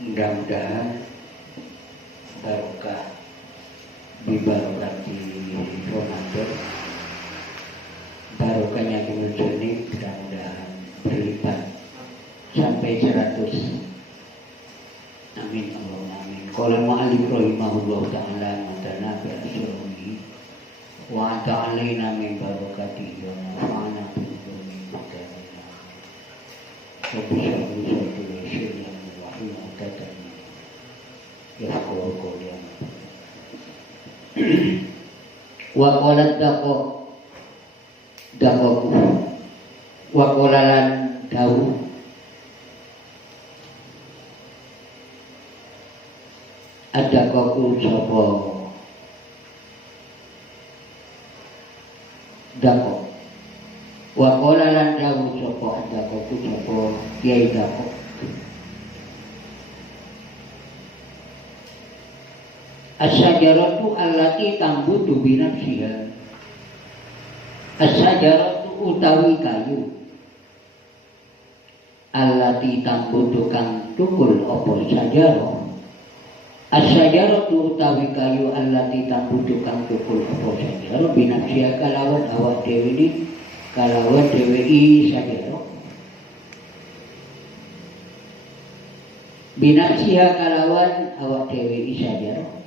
Mudah-mudahan barokah bibarokati Ramadan, barokahnya kemunculan ini mudah-mudahan berlipat sampai 100. Amin Allahumma amin. Qala mu'allif rahimahullah ta'ala matana bi asrohi wa ta'alaina min barakatihi wa nafa'ana bi ulumi barakatihi wa bi syarri syai'in wa himmatatan yafqahu qawli wa qalat daqaku wa qalalan dawu ada kaku sapa dako wa qalalan dawu sapa ada kaku sapa kiai dako as-syajaratu allati tambutu bi nafsiha. As-syajaratu utawi kayu allati tambutu kang tukul apa sajarah. As-syajaratu utawi kayu allati tambutu kang tukul apa sajarah bi nafsiha kalawan awak dhewe iki kalawan dhewe iki sajarah. Bi nafsiha kalawan awak dhewe iki sajarah.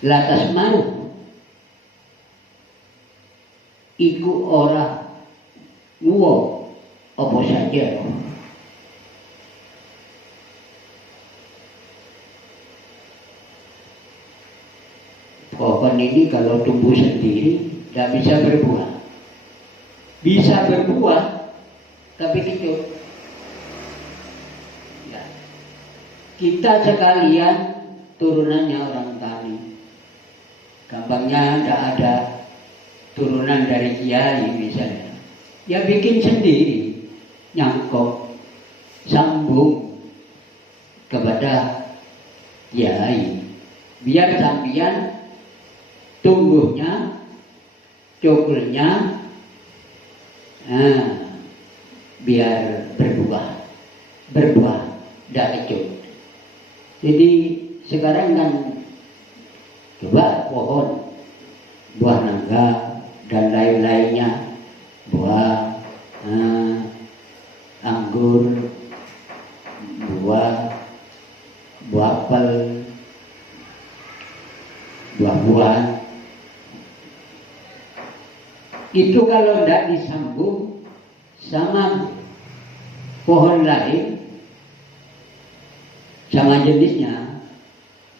Latas mau iku ora nguwo apa saja. Pohon ini kalau tumbuh sendiri tidak bisa berbuah. Bisa berbuah tapi kecut. Kita sekalian turunannya orang tani. Gampangnya tidak ada turunan dari kiai misalnya. Ya bikin sendiri, nyangkok, sambung kepada kiai. Biar sambian tumbuhnya, cukulnya, biar berbuah, tidak kecut. Jadi sekarang kan coba pohon buah nangka dan lain-lainnya, buah anggur, buah apel, buah-buahan itu kalau tidak disambung sama pohon lain sama jenisnya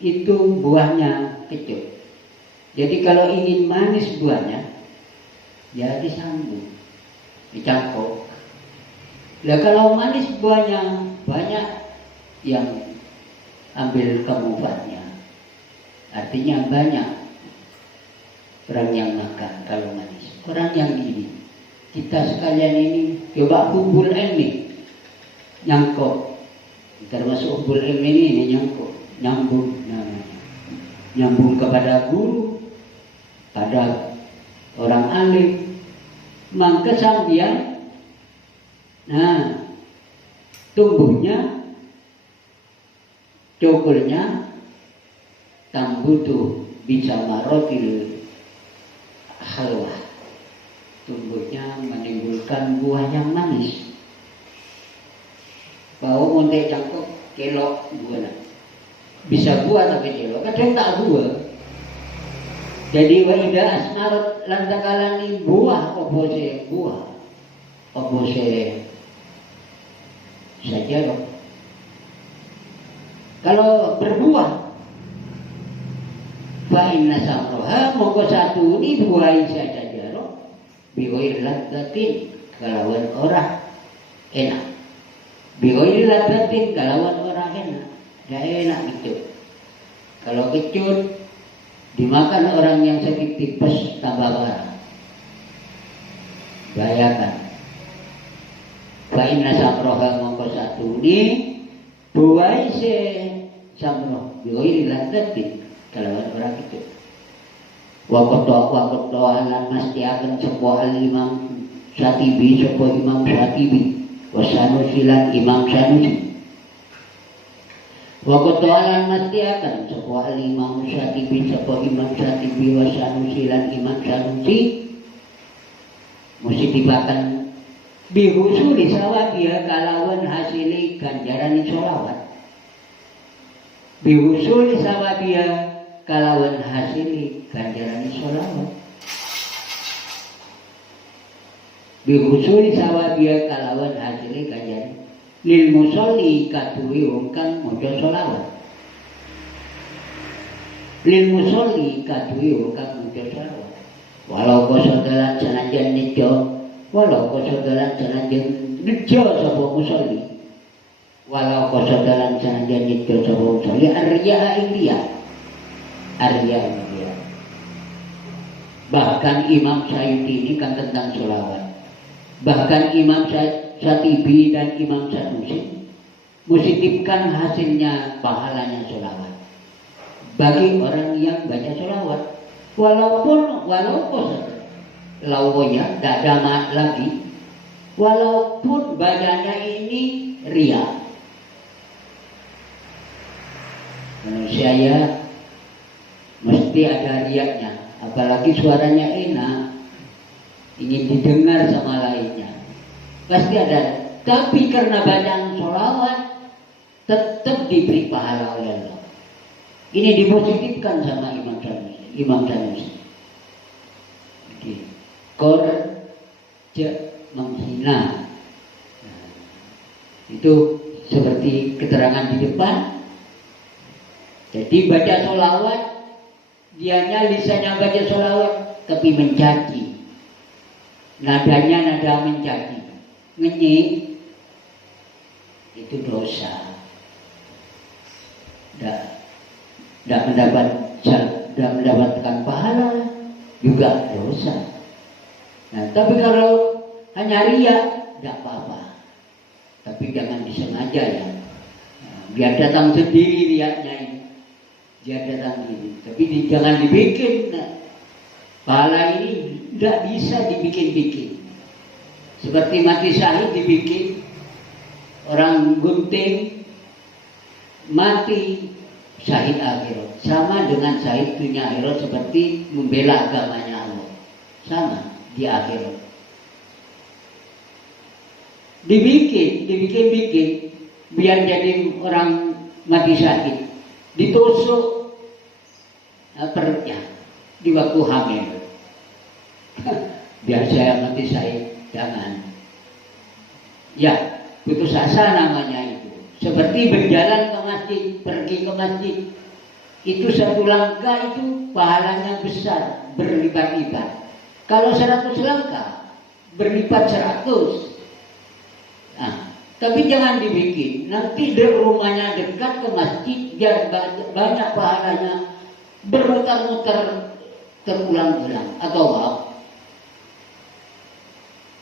itu buahnya kecut. Jadi kalau ingin manis buahnya ya disambung, dicangkok. Nah kalau manis buahnya banyak yang ambil kemufatnya, artinya banyak orang yang makan kalau manis. Orang yang ini kita sekalian ini coba kumpul ini nyangkok. Termasuk hubul ilmi ini nyambung kepada guru, pada orang alim, maka sambian tumbuhnya, cukulnya tambutu bisa marotil halwa, tumbuhnya menimbulkan buah yang manis. Bau montek cangkok kelok buah, bisa buah tapi kelok, kadang tak buah. Jadi waidah asnarat lantakalani buah opose buah, opose sajarah. Kalau berbuah, fa inna samroha mongko satu ini buahi sajarah, biwair ladatin kalawan orang enak. Bihoiri ladatin kalawan orang enak, tidak enak kecut. Kalau kecut dimakan orang yang sakit tipes tambah parah. Bayangkan. Fa inna samroha mongko satu ini buai se samroh bihoiri ladatin kalawan orang kecut. Wakoto alan mesti akan sebuah al imam Syatibi, sebuah imam Syatibi. Wasanusi lan Imam Sanusi. Wakotoalan mesti akan sebuah Imam Syatibi, sebuah Imam Syatibi, Wasanusi lan Imam Sanusi mesti dibakan bihusuli sawabia kalawan hasili ganjaran sholawat. Bihusuli sawabia kalawan hasili ganjaran sholawat. Bihusuli sawabia kalawan hasili ganjaran lil musolli kaduwe wong kang maca sholawat. Lil musolli kaduwe wong kang maca sholawat. Walau koso dalan sanajan nijo, walau koso dalan sanajan nijo sapa musolli. Walau koso dalan sanajan nijo sapa musolli arya India. Arya India. Bahkan Imam Syaiuti ini kan tentang sholawat. Bahkan Imam Syatibi dan Imam Sanusi musitipkan hasilnya pahalanya sholawat bagi orang yang baca sholawat, walaupun lawonya tidak ada lagi, walaupun badannya ini ria. Manusia ya mesti ada riaknya, apalagi suaranya enak, ingin didengar sama lainnya. Pasti ada, tapi karena bacaan sholawat tetap diberi pahala oleh Allah. Ini dipositifkan sama Imam Sanusi. Korja menghina. Nah, itu seperti keterangan di depan. Jadi baca sholawat, dianya lisannya baca sholawat, tapi mencaci. Nadanya nada mencaci. Ngenyik itu dosa. Tidak mendapatkan pahala juga dosa. Nah, tapi kalau hanya ria tidak apa-apa. Tapi jangan disengaja ya. Nah, biar datang sendiri riaknya ini. Biar datang sendiri. Tapi jangan dibikin. Nah, pahala ini tidak bisa dibikin-bikin. Seperti mati syahid dibikin, orang gunting mati syahid akhirat, sama dengan syahid dunia akhirat, seperti membela agamanya Allah, sama di akhirat. Dibikin biar jadi orang mati syahid, ditusuk perutnya di waktu hamil. Biar saya mati syahid. Jangan. Ya, putus asa namanya itu. Seperti berjalan ke masjid, pergi ke masjid. Itu satu langkah itu pahalanya besar, berlipat-lipat. Kalau 100 langkah, berlipat 100. Nah, tapi jangan dibikin. Nanti rumahnya dekat ke masjid, biar banyak pahalanya. Bermutar-mutar terulang-ulang. Atau apa?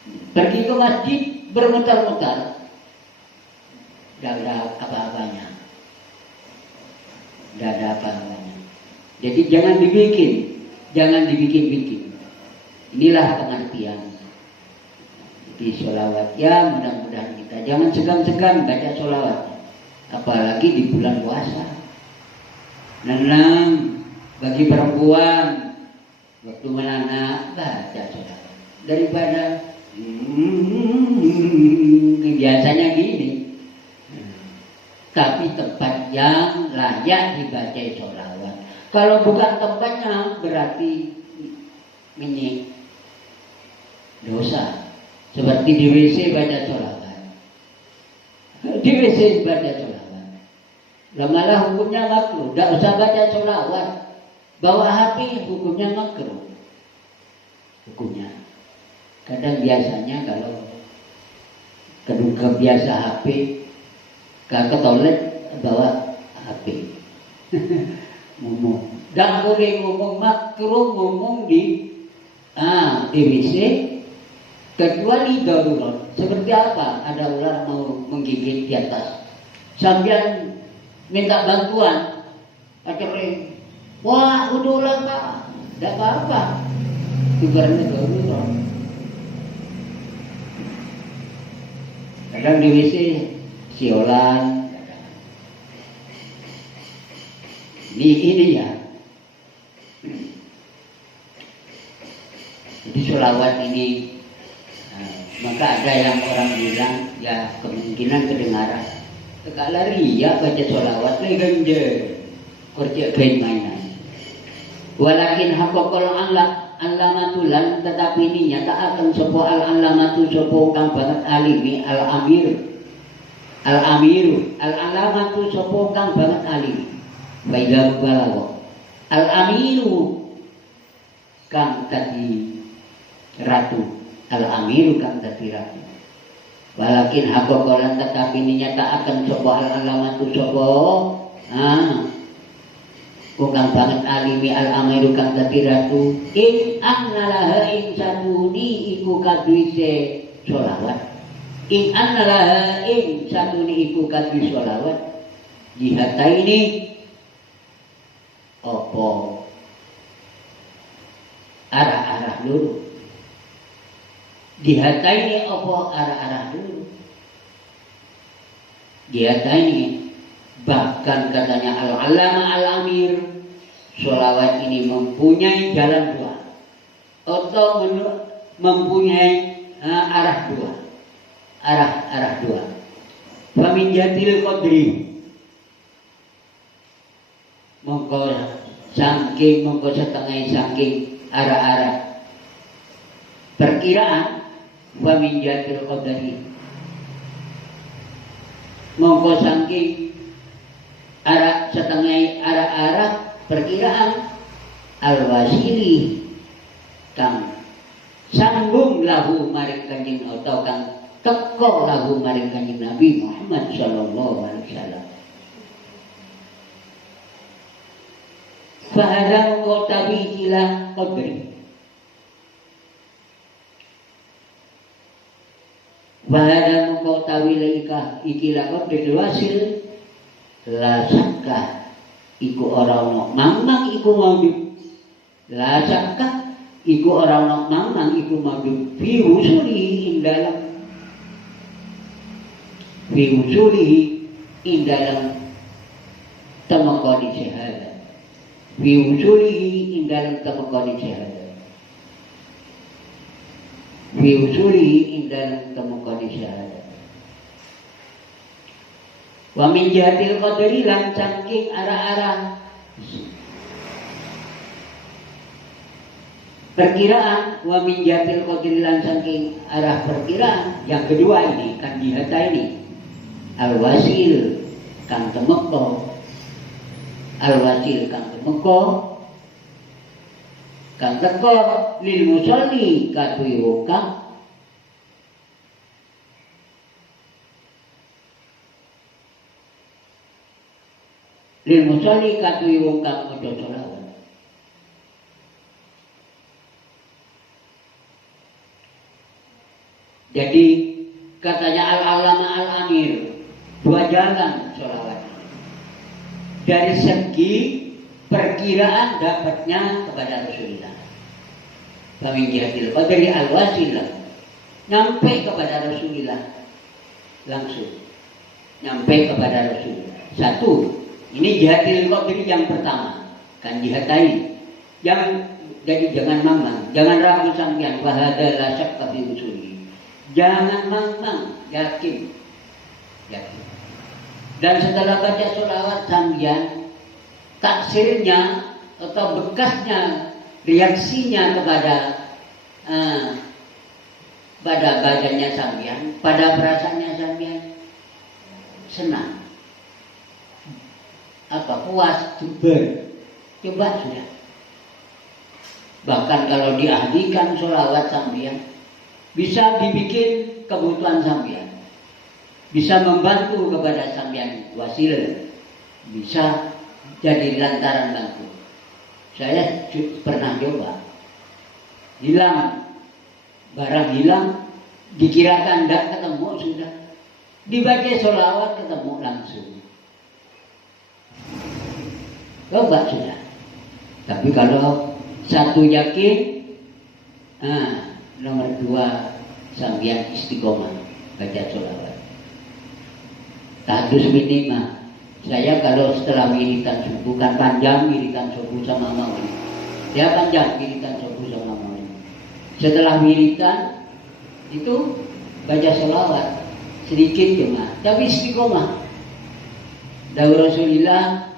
Pergi ke masjid bermutar-mutar, tidak ada apa-apanya, tidak ada apa-apanya. Jadi jangan dibikin. Inilah pengertian di sholawat. Ya, mudah-mudahan kita jangan segan-segan baca sholawat, apalagi di bulan puasa. Nenang bagi perempuan waktu menanak baca sholawat daripada biasanya gini. Tapi tempat yang layak dibaca sholawat. Kalau bukan tempatnya berarti menyik dosa. Seperti di WC baca sholawat. Di WC baca sholawat. Malah hukumnya makruh. Tidak usah baca sholawat. Bawa HP hukumnya makruh. Hukumnya. Kadang biasanya kalau kebiasa HP, kalau ke toilet bawa HP, ngomong. Dan boleh ngomong makruh ngomong di WC, kecuali darurat. Seperti apa? Ada ular mau menggigit di atas, sambil minta bantuan, akhirnya, wah udah ular Pak, tidak apa-apa, itu karena darurat. Kadang di WC siolan. Ini ya. Jadi sholawat ini, maka ada yang orang bilang ya kemungkinan kedengaran. Tekak lari ya baca sholawat lagi ganja, kerja kain mainan. Walakin hakokol alamatulan, tetapi ini nyata akan sopo alamatu sopo kang banget alimi al-amiru alamatu sopo kang banget alimi. Baiklah balawo al-amiru kang tadi ratu, al-amiru kang tadi ratu. Walakin hakokolan tetapi ini nyata akan sopo al-alamatu sopo bukan banget alimi al-amiru kang tadi ratu. In annalaha in satuni iku kadwise sholawat. In annalaha in satuni iku kadwise sholawat. Jihata ini opo arah-arah dulu. Dihata ini opo arah-arah dulu. Dihata ini bahkan katanya al-alama al-amir, sholawat ini mempunyai jalan dua atau mempunyai arah dua. Arah dua. Famin jatil qadri, mongko setengah saking arah-arah perkiraan. Wa min jatil qadari, mongko saking setengah arah perkiraan al-wasili kang sambung lahu maring kanjeng atau kang teko lahu maring kanjeng Nabi Muhammad sallallahu alaihi wasallam. Fahadha mengkotawi ikilah qadri. Fahadha mengkotawi ikilah qadri wasil la syakka iku ora ono mamang iku maujud. La syakka iku ora ono mamang iku maujud fi usuli ing dalam tamakoni syahadat. Fi usulihi ing dalam tamakoni syahadat. Fi usulihi ing dalam tamakoni syahadat. Wa min jahatil qadri lan saking arah-arah perkiraan. Wa min jahatil qadri lan saking arah perkiraan. Yang kedua ini kan jihata ini al-wasil kang temeko, al-wasil kang temeko kang teko lil musolli katui wong lil musolli katui wong kang maca sholawat. Jadi katanya al-alama al-amir, dua jalan sholawat. Dari segi perkiraan dapatnya kepada Rasulullah. Kami jihadil qadri al-wasilah, nyampe kepada Rasulullah langsung. Nyampe kepada Rasulullah. Satu, ini jihadil qadri yang pertama, kan jihadai. Jadi jangan mamang, jangan ragu sampean bahada la syakka fi usuli. Jangan mamang, yakin. Dan setelah baca sholawat sambian, taksirnya atau bekasnya, reaksinya kepada pada badannya sambian, pada perasaannya sambian, senang, puas, coba sudah. Bahkan kalau diahdikan sholawat sambian, bisa dibikin kebutuhan sambian, bisa membantu kepada sambian wasil, bisa jadi lantaran bantu. Saya pernah coba, hilang, barang hilang, dikirakan tidak ketemu sudah, dibaca sholawat ketemu langsung. Coba sudah. Tapi kalau satu yakin, nomor dua sambian istiqomah baca sholawat. Tadus minimal. Saya kalau setelah wiridan subuh, kan panjang wiridan subuh sama maulid. Dia panjang wiridan subuh sama maulid. Setelah wiridan itu baca sholawat sedikit cuma, tapi istiqomah. Dawuh Rasulillah,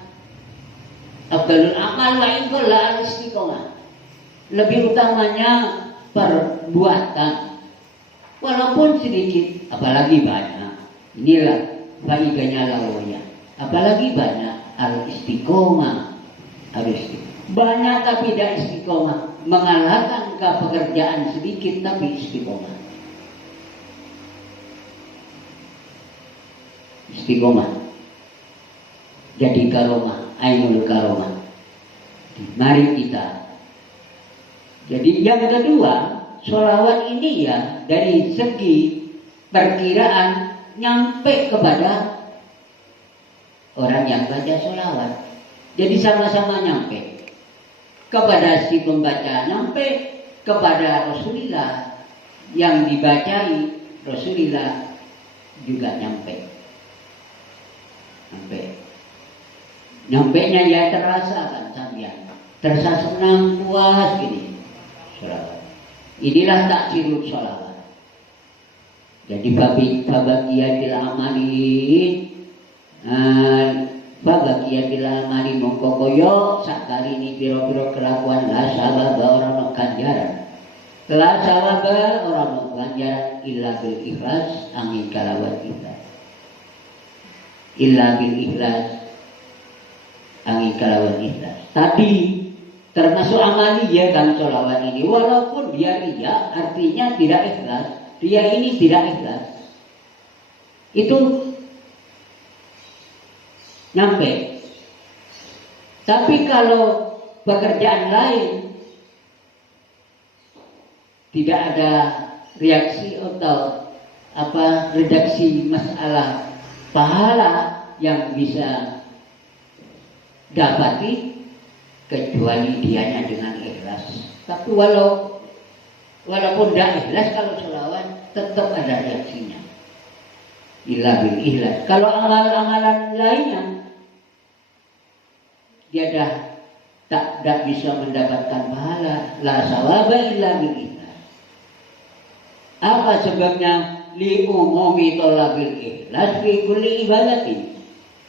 afdalul amal wa inqalla al istiqomah. Lebih utamanya perbuatan, walaupun sedikit, apalagi banyak. Inilah faidahnya lawaya. Apalagi banyak al istiqomah, harus banyak tapi tidak istiqomah, mengalahkan ke pekerjaan sedikit tapi istiqomah. Istiqomah jadi karomah, ainul karomah. Mari kita. Jadi yang kedua, sholawat ini ya dari segi perkiraan nyampe kepada orang yang baca sholawat. Jadi sama-sama nyampe kepada si pembaca, nyampe kepada Rasulullah yang dibacai Rasulullah juga nyampe. Nyampenya ya terasa kan sampean, terasa senang puas gini. Sholawat. Inilah taksirul sholawat. Jadi babagiyatil amali, babagiyatil amali mongko koyo sakali ini piro-piro kelakuan la sawaba orang ganjaran. La sawaba orang ganjaran illa bil ikhlas angin kalawat ikhlas. Illa bil ikhlas angin kalawat ikhlas. Tadi termasuk amaliyah dan sholawat ini, walaupun dia ria, artinya tidak ikhlas. Dia ini tidak ikhlas, itu nyampe. Tapi kalau pekerjaan lain tidak ada reaksi atau redaksi masalah pahala yang bisa dapati kecuali dianya dengan ikhlas. Tapi walaupun tidak ikhlas, kalau sholawat tetap ada reaksinya. Illa bil ikhlas. Kalau amalan-amalan lainnya dia tidak bisa mendapatkan pahala, la sawaba illa bil ikhlas. Apa sebabnya? Li umumi talabil ikhlas fi kulli ibadatin.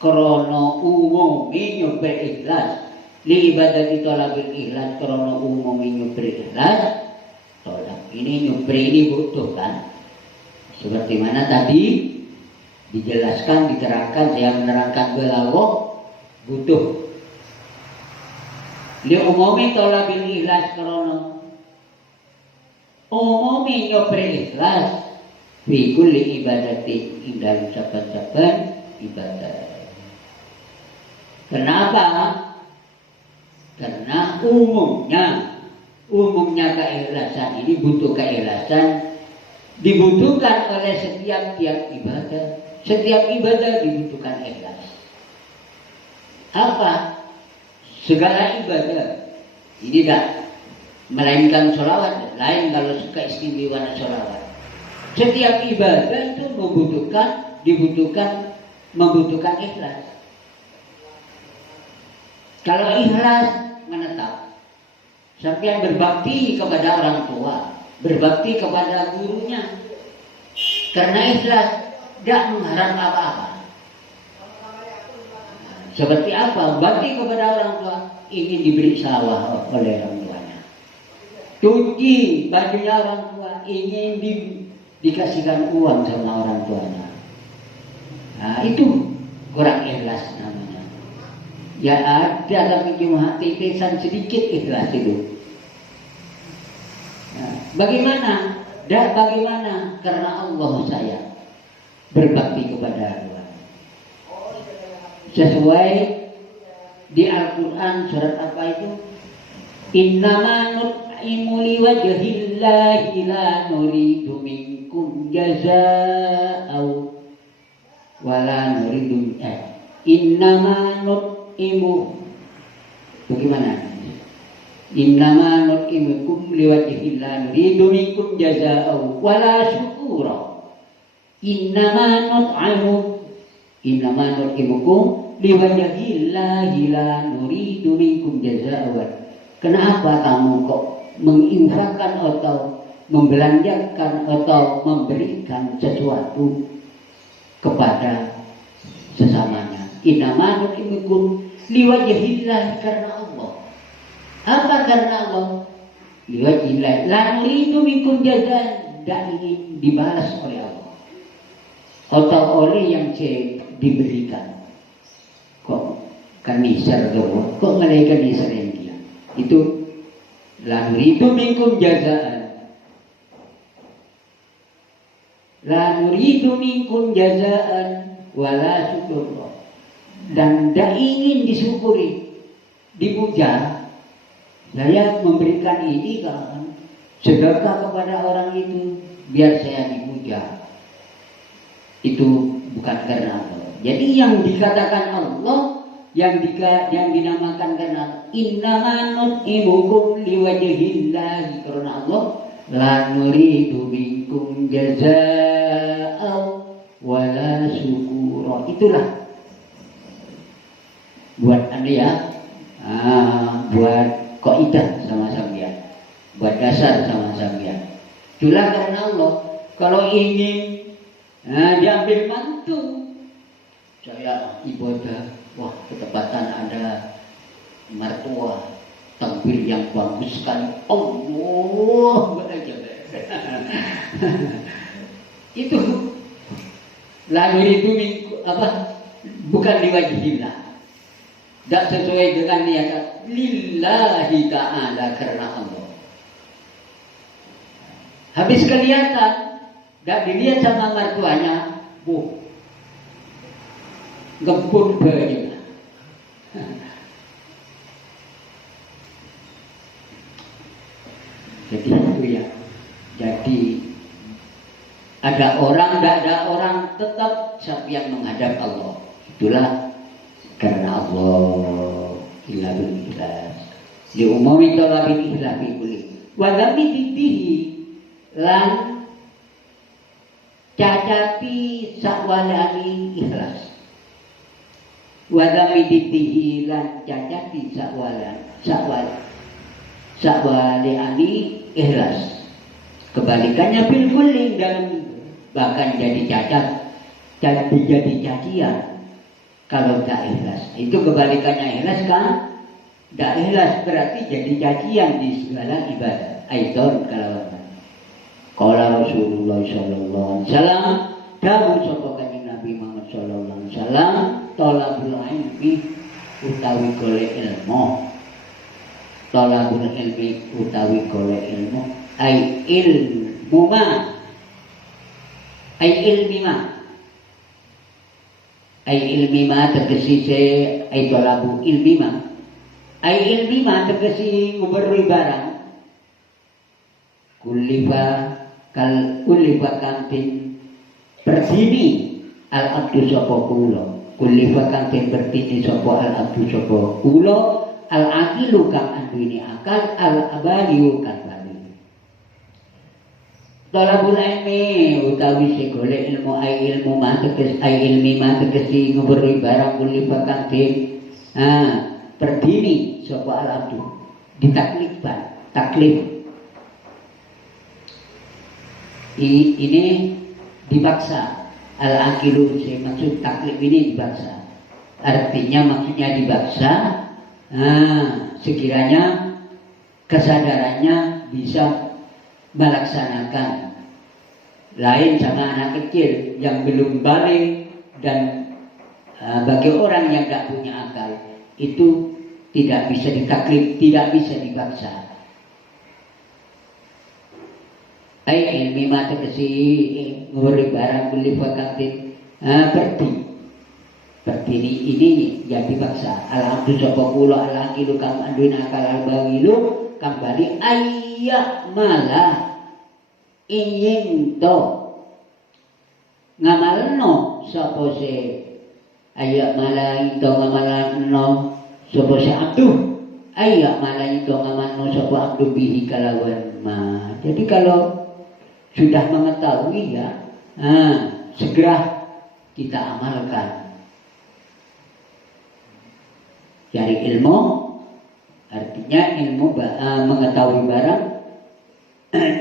Krana umumi nyoba ikhlas. Li ibadati talabil ikhlas, krana umumi nyoba ikhlas. Tolak ini nyupri ini butuh kan, seperti mana tadi dijelaskan, diterangkan, saya menerangkan belawo butuh. Li umumi talabil ikhlas krono umumi nyupri ikhlas fi kulli ibadati indal saban-saban ibadah. Kenapa? Karena umumnya keikhlasan ini butuh keikhlasan, dibutuhkan oleh setiap ibadah. Setiap ibadah dibutuhkan ikhlas. Apa? Segala ibadah ini tidak melainkan sholawat. Lain kalau keistimewaan sholawat. Setiap ibadah itu membutuhkan ikhlas. Kalau ikhlas menetap. Sampai berbakti kepada orang tua, berbakti kepada gurunya, karena ikhlas tidak mengharap apa-apa. Seperti apa? Bakti kepada orang tua, ingin diberi sawah oleh orang tuanya. Cuci bajunya orang tua, ingin dikasihkan uang sama orang tuanya. Nah, itu kurang ikhlas namanya. Ya ada tapi cuma tipisan sedikit ikhlas itu. Nah, bagaimana? Bagaimana? Karena Allah sayang, berbakti kepada Allah. Sesuai di Al-Quran surat apa itu? Innama nut'imu liwajhillahi la nuridu minkum jazaa'u wala nuridu innama nut'imu. Bagaimana? Innama nut'imukum liwajhillahi nuridu minkum jazaa'u wala syukura. Innama nut'imu Innama nut'imukum liwajhillahi la nuridu minkum jazaa'an. Kenapa kamu kok menginfakkan atau membelanjakan atau memberikan sesuatu kepada sesamanya? Innama nut'imukum liwajhillahi, karena Allah. Apa karena Allah? Liwajhillahi la nuridu minkum jazaa'an, tidak ingin dibalas oleh Allah atau oleh yang diberikan. Kok kanisar loh, kok mereka kanisar yang dia itu la nuridu minkum jazaan, la nuridu minkum jazaan wala syukur, dan tidak ingin disyukuri, dipuja. Saya memberikan ini kan sedekah kepada orang itu biar saya dipuja, itu bukan karena Allah. Jadi yang dikatakan Allah, yang dinamakan karena innama nut'imukum liwajhillahi, karena Allah, la nuridu minkum jazaa'an wala syukura. Itulah buat Anda ya, buat kaidah sama sampean, buat dasar sama sampean. Itulah karena Allah. Kalau ingin diambil mantu, saya ibadah, wah ketepatan ada mertua tampil yang bagus sekali, Allah aja. Itu lalu itu apa? Bukan liwajhillah, tidak sesuai dengan niat lillahi ta'ala, karena Allah. Habis kelihatan, tidak dilihat sama mertuanya, gempur bayinya. Jadi itu ya. Jadi ada orang, tidak ada orang, tetap siapa yang menghadap Allah. Itulah karena Allah. Illa bil ikhlas. Li umumi talabil ikhlasi kulli. Wa dzami tidihi lan cacati sakwalani ikhlas. Wa dzami tidihi lan cacati sakwalani ikhlas. Kebalikannya bil kulli, dan bahkan jadi cacat, jadi cacian kalau tak ikhlas. Itu kebalikannya ikhlas kan? Tak ikhlas berarti jadi cacian di segala ibadah. Aidon kalau Rasulullah sallallahu alaihi wasallam dawuh sapa kanjeng Nabi Muhammad sallallahu alaihi wasallam, thalabul ilmi utawi golek ilmu. Thalabul ilmi utawi golek ilmu, ai ilmu ma. Ai ilmi ma. Ai ilmi ma tegesi se ai talabu ilmi ma. Ai ilmi ma tegesi nguberui barang. Kulifa kantin berdini al abdu sapa kula. Kulifa kantin berdini sapa al abdu sapa kula. Al aqilu kang anduweni akal, al abaliu kang bali. Talabul ilmi utawi se golek ilmu, ai ilmu ma tegesi ai ilmi ma tegesi nguberui barang. Kulifa kantin berdini sapa al abdu, ditaklifkan, taklif. Ini dibaksa. Al-aqilu, saya maksud taklif ini dibaksa. Artinya maksudnya dibaksa, sekiranya kesadarannya bisa melaksanakan. Lain sama anak kecil yang belum balik, dan bagi orang yang tidak punya akal itu tidak bisa ditaklif, tidak bisa dibaksa. Ai ilmi ma tegesi nguri barang beli fakantin berdiri ini yang dipaksa. Alhamdulillah sapa kula alakilu kang andun akal albawilu kang bali ayyak malah ingin to ngamalno sapa se ayyak malah itu ngamalno sapa se abdu ayyak malah itu ngamalno sapa abdu bihi kalawan ma. Jadi kalau sudah mengetahui ya, segera kita amalkan. Cari ilmu artinya ilmu mengetahui barang,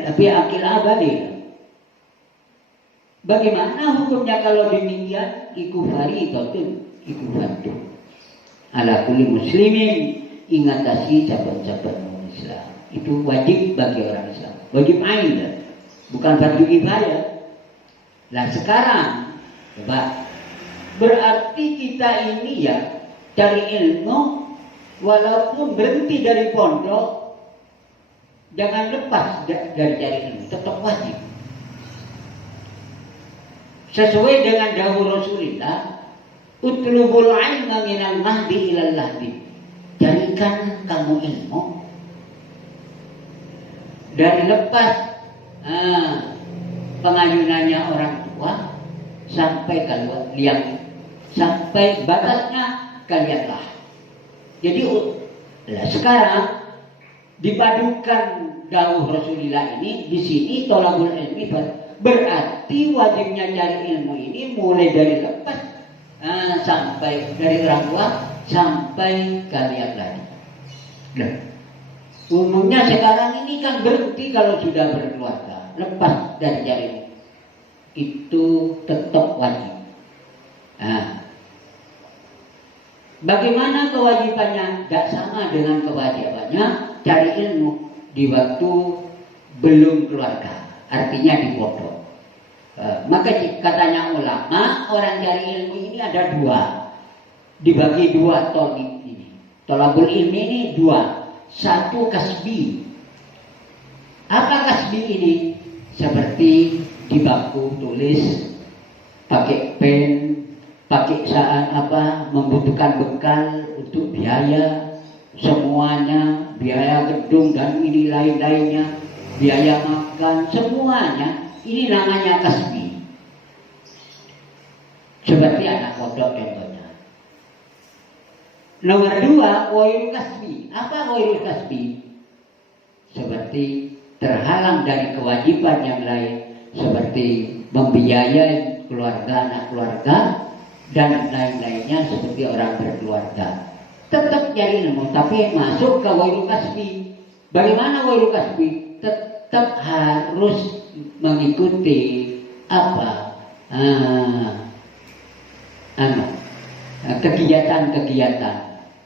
tapi akil abadi. Bagaimana hukumnya kalau demikian? Ikufari ikufatu. Ala kulli muslimin, ingatasi cabang-cabang Islam. Itu wajib bagi orang Islam. Wajib ain, bukan fardu kifayah. Nah sekarang, coba, berarti kita ini ya cari ilmu, walaupun berhenti dari pondok, jangan lepas dari cari ilmu, tetap wajib. Sesuai dengan dawuh Rasulullah, utlubul ilma minal mahdi ilal lahdi. Carikan kamu ilmu dari lepas pengayunannya orang tua sampai sampai batasnya kalianlah. Jadi sekarang dipadukan dawuh Rasulullah ini di sini tolabul ilmi, berarti wajibnya cari ilmu ini mulai dari lepas sampai dari orang tua sampai kalian lagi. Nah, umumnya sekarang ini kan berhenti kalau sudah berkeluarga, lepas dari cari ilmu. Itu tetap wajib. Nah, bagaimana kewajibannya? Tidak sama dengan kewajibannya cari ilmu di waktu belum keluarga, artinya di pondok. Maka katanya ulama, orang cari ilmu ini ada dua, dibagi dua tolib ini. Tolabul ilmi ini dua. Satu kasbi. Apa kasbi ini? Seperti di bangku tulis, pakai pen, pakai membutuhkan bekal untuk biaya semuanya, biaya gedung dan ini lain-lainnya, biaya makan semuanya. Ini namanya kasbi. Seperti anak pondok contohnya. Nomor dua, wairul kasbi. Apa wairul kasbi? Seperti terhalang dari kewajiban yang lain, seperti membiayai keluarga, anak keluarga, dan lain-lainnya seperti orang berkeluarga. Tetap cari ilmu, tapi masuk ke wairul kasbi. Bagaimana wairul kasbi? Tetap harus mengikuti kegiatan-kegiatan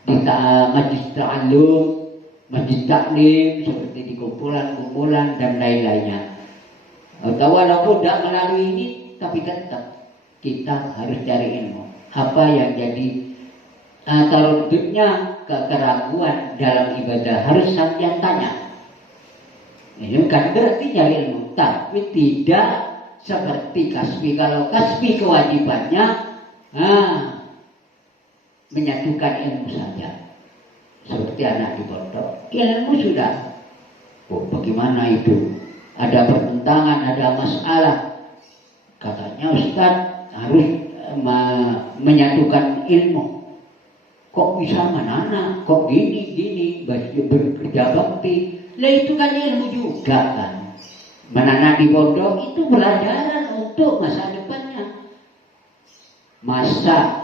di majlis ta'allum, majlis taklim, seperti di kumpulan-kumpulan dan lain-lainnya. Walaupun tidak melalui ini, tapi tetap kita harus cari ilmu. Apa yang jadi tarudutnya keraguan dalam ibadah harus yang tanya. Ini bukan berarti cari ilmu, tapi tidak seperti kasbi. Kalau kasbi kewajibannya menyatukan ilmu saja, seperti anak di pondok. Ilmu sudah, bagaimana itu? Ada pertentangan, ada masalah. Katanya Ustaz harus menyatukan ilmu. Kok bisa mana? Kok gini? Bekerja bakti. Lah itu kan ilmu juga kan. Menanam di pondok itu pelajaran untuk masa depannya. Masa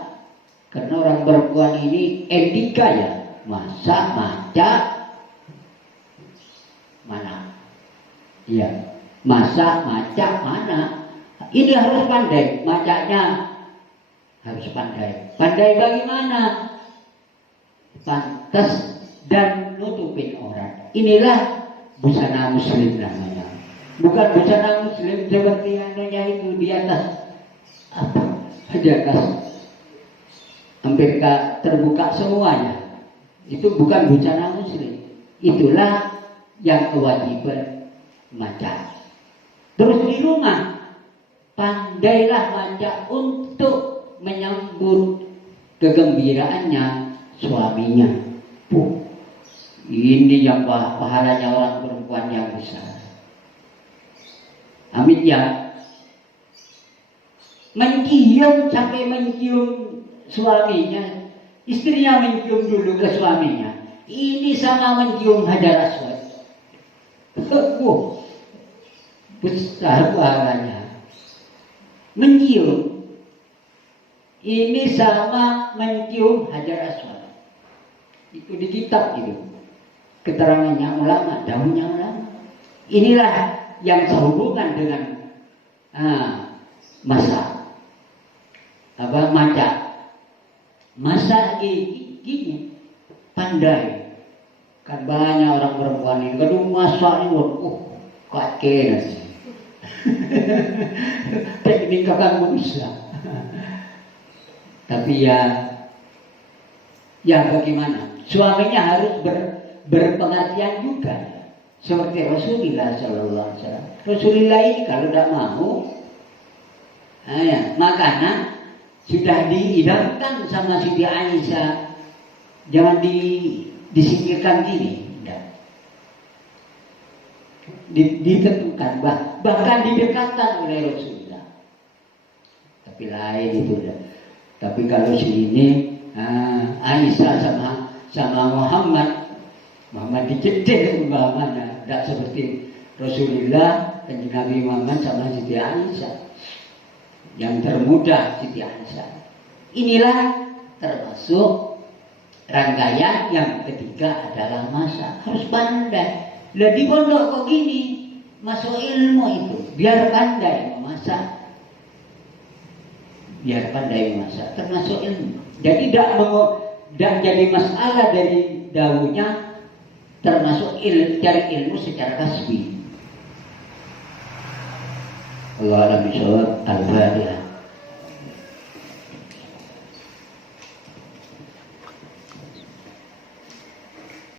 karena orang perempuan ini etika ya. Masa maca mana? Iya. Masa maca mana? Ini harus pandai. Macanya harus pandai. Pandai bagaimana? Pantas dan nutupin orang. Inilah busana muslim namanya. Bukan busana muslim seperti anunya itu di atas di atas hampir terbuka semuanya. Itu bukan busana muslim. Itulah yang kewajiban maca. Terus di rumah pandailah maca untuk menyambut kegembiraannya suaminya. Ini yang pahalanya orang perempuan yang besar. Amin ya. Mencium sampai mencium suaminya, istrinya mencium dulu ke suaminya. Ini sama mencium hajar aswad. Besar pahalanya. Mencium ini sama mencium hajar aswad. Itu di kitab itu. Keterangannya ulama, dahulunya ulama. Inilah yang sehubungan dengan masa masa gini pandai. Kan banyak orang perempuan ini kadang masak ini kakek sih. Teknik kakak bisa. Tapi ya bagaimana? Suaminya harus berpengertian juga. Seperti Rasulullah SAW. Rasulullah ini kalau tidak mau, makanan sudah diidamkan sama Siti Aisyah. Jangan disingkirkan gini. Ditentukan, bahkan didekatkan oleh Rasulullah. Tapi lain itu. Tapi kalau sini Aisyah sama Muhammad dicedek umpamanya. Tidak seperti Rasulullah dan Nabi Muhammad sama Siti Aisyah. Yang termuda Siti Aisyah. Inilah termasuk rangkaian yang ketiga adalah masa. Harus pandai. Lah di pondok kok gini, masuk ilmu itu. Biar pandai memasak. Biar pandai memasak. Termasuk ilmu. Jadi tidak jadi masalah dari daunnya. Termasuk cari ilmu secara kasbi. Allah alam bisawab. Al-Fatihah.